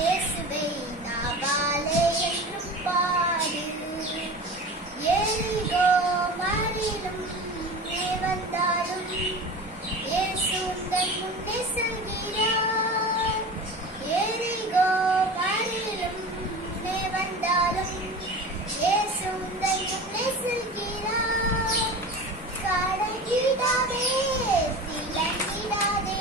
இயேசுவை நாவாலே என்றும் பாடு. எரிகோ மறிலும் வந்தாலும் இயேசு உந்தன் முன்னே செல்கிறார். எரிகோ மறிலும் வந்தாலும் இயேசு உந்தன் முன்னே செல்கிறார். கலங்கிடாதே, திலங்கிடாதே,